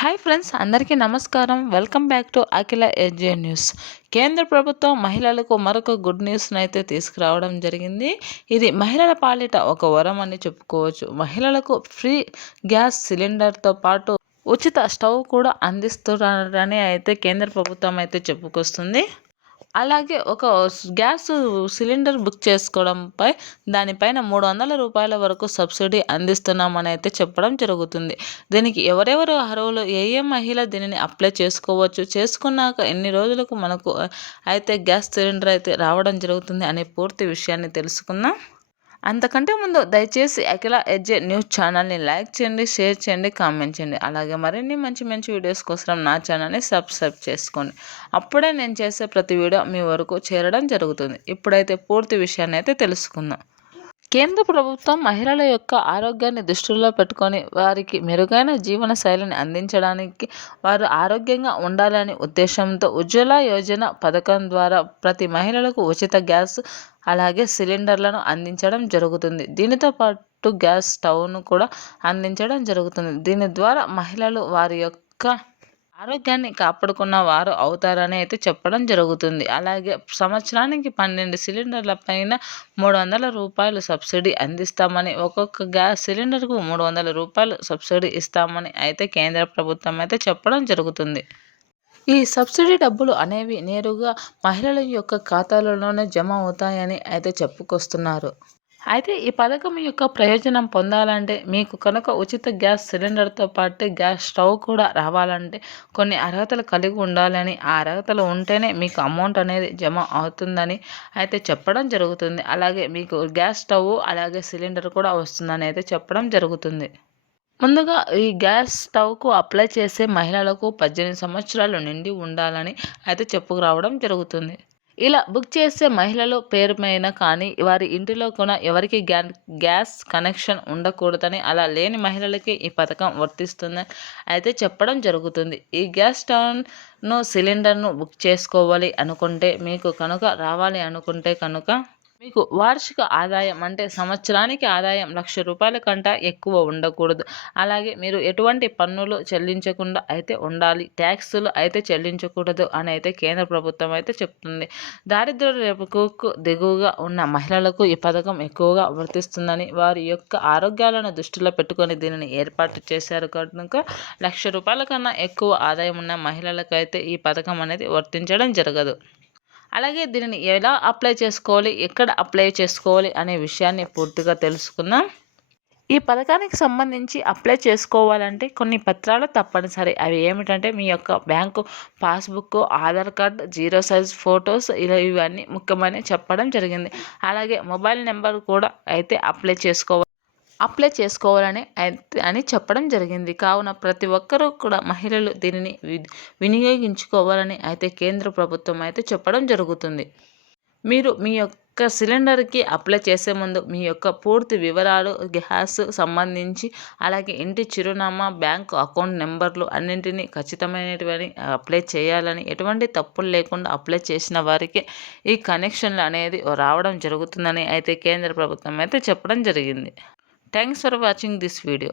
Hi friends, అందరికీ నమస్కారం. Welcome back to Akhila edge news. కేంద్ర ప్రభుత్వం మహిళలకు మరొక గుడ్ న్యూస్‌ని అయితే తీసుకురావడం జరిగింది. ఇది మహిళల పాలిట ఒక వరం అని చెప్పుకోవచ్చు. మహిళలకు ఫ్రీ గ్యాస్ సిలిండర్‌తో పాటు ఉచిత స్టవ్ కూడా అందిస్తున్నారని అయితే కేంద్ర ప్రభుత్వం అయితే చెప్పుకొస్తుంది. అలాగే ఒక గ్యాసు సిలిండర్ బుక్ చేసుకోవడంపై దానిపైన రూ. 300 వరకు సబ్సిడీ అందిస్తున్నామని అయితే చెప్పడం జరుగుతుంది. దీనికి ఎవరెవరు అర్హులు, ఏ ఏ మహిళ దీనిని అప్లై చేసుకోవచ్చు, చేసుకున్నాక ఎన్ని రోజులకు మనకు అయితే గ్యాస్ సిలిండర్ అయితే రావడం జరుగుతుంది అనే పూర్తి విషయాన్ని తెలుసుకుందాం. అంతకంటే ముందు దయచేసి అఖిల ఎడ్జే న్యూస్ ఛానల్ని లైక్ చేయండి, షేర్ చేయండి, కామెంట్ చేయండి. అలాగే మరిన్ని మంచి మంచి వీడియోస్ కోసం నా ఛానల్ని సబ్స్క్రైబ్ చేసుకోండి. అప్పుడే నేను చేసే ప్రతి వీడియో మీ వరకు చేరడం జరుగుతుంది. ఇప్పుడైతే పూర్తి విషయాన్ని అయితే తెలుసుకుందాం. కేంద్ర ప్రభుత్వం మహిళల యొక్క ఆరోగ్యాన్ని దృష్టిలో పెట్టుకొని వారికి మెరుగైన జీవన శైలిని అందించడానికి, వారు ఆరోగ్యంగా ఉండాలనే ఉద్దేశంతో ఉజ్వల యోజన పథకం ద్వారా ప్రతి మహిళలకు ఉచిత గ్యాస్ అలాగే సిలిండర్లను అందించడం జరుగుతుంది. దీనితో పాటు గ్యాస్ స్టవ్ను కూడా అందించడం జరుగుతుంది. దీని ద్వారా మహిళలు వారి యొక్క ఆరోగ్యాన్ని కాపాడుకున్న వారు అవుతారని అయితే చెప్పడం జరుగుతుంది. అలాగే సంవత్సరానికి 12 సిలిండర్ల పైన రూ. 300 సబ్సిడీ అందిస్తామని, ఒక్కొక్క గ్యాస్ సిలిండర్కు రూ. 300 సబ్సిడీ ఇస్తామని అయితే కేంద్ర ప్రభుత్వం అయితే చెప్పడం జరుగుతుంది. ఈ సబ్సిడీ డబ్బులు అనేవి నేరుగా మహిళల యొక్క ఖాతాలలోనే జమ అవుతాయని అయితే చెప్పుకొస్తున్నారు. అయితే ఈ పథకం యొక్క ప్రయోజనం పొందాలంటే, మీకు కనుక ఉచిత గ్యాస్ సిలిండర్తో పాటు గ్యాస్ స్టవ్ కూడా రావాలంటే కొన్ని అర్హతలు కలిగి ఉండాలని, ఆ అర్హతలు ఉంటేనే మీకు అమౌంట్ అనేది జమ అవుతుందని అయితే చెప్పడం జరుగుతుంది. అలాగే మీకు గ్యాస్ స్టవ్ అలాగే సిలిండర్ కూడా వస్తుందని అయితే చెప్పడం జరుగుతుంది. ముందుగా ఈ గ్యాస్ స్టవ్‌కు అప్లై చేసే మహిళలకు 18 సంవత్సరాలు నిండి ఉండాలని అయితే చెప్పుకురావడం జరుగుతుంది. ఇలా బుక్ చేసే మహిళల పేరు పైన కానీ, వారి ఇంటిలో కూడా ఎవరికీ గ్యాస్ కనెక్షన్ ఉండకూడదని, అలా లేని మహిళలకి ఈ పథకం వర్తిస్తుందని అయితే చెప్పడం జరుగుతుంది. ఈ గ్యాస్ సిలిండర్‌ను బుక్ చేసుకోవాలి అనుకుంటే, మీకు కనుక రావాలి అనుకుంటే కనుక మీకు వార్షిక ఆదాయం అంటే సంవత్సరానికి ఆదాయం రూ. 1,00,000 కంటే ఎక్కువ ఉండకూడదు. అలాగే మీరు ఎటువంటి పన్నులు చెల్లించకుండా అయితే ఉండాలి. ట్యాక్సులు అయితే చెల్లించకూడదు అని అయితే కేంద్ర ప్రభుత్వం అయితే చెప్తుంది. దారిద్ర్య రేఖకు దిగువగా ఉన్న మహిళలకు ఈ పథకం ఎక్కువగా వర్తిస్తుందని, వారి యొక్క ఆరోగ్యాలను దృష్టిలో పెట్టుకొని దీనిని ఏర్పాటు చేశారు కనుక రూ. 1,00,000 కన్నా ఎక్కువ ఆదాయం ఉన్న మహిళలకైతే ఈ పథకం అనేది వర్తించడం జరగదు. అలాగే దీనిని ఎలా అప్లై చేసుకోవాలి, ఎక్కడ అప్లై చేసుకోవాలి అనే విషయాన్ని పూర్తిగా తెలుసుకుందాం. ఈ పథకానికి సంబంధించి అప్లై చేసుకోవాలంటే కొన్ని పత్రాలు తప్పనిసరి. అవి ఏమిటంటే మీ యొక్క bank passbook, Aadhaar card, 0 size photos, ఇలా ఇవన్నీ ముఖ్యమని చెప్పడం జరిగింది. అలాగే మొబైల్ నెంబర్ కూడా అయితే అప్లై చేసుకోవాలని అని చెప్పడం జరిగింది. కావున ప్రతి ఒక్కరూ కూడా మహిళలు దీనిని వినియోగించుకోవాలని అయితే కేంద్ర ప్రభుత్వం అయితే చెప్పడం జరుగుతుంది. మీరు మీ యొక్క సిలిండర్‌కి అప్లై చేసే ముందు మీ యొక్క పూర్తి వివరాలు, గ్యాస్ సంబంధించి, అలాగే ఇంటి చిరునామా, బ్యాంకు అకౌంట్ నెంబర్లు అన్నింటినీ ఖచ్చితమైనటివని అప్లై చేయాలని, ఎటువంటి తప్పులు లేకుండా అప్లై చేసిన వారికే ఈ కనెక్షన్లు అనేది రావడం జరుగుతుందని అయితే కేంద్ర ప్రభుత్వం అయితే చెప్పడం జరిగింది. Thanks for watching this video.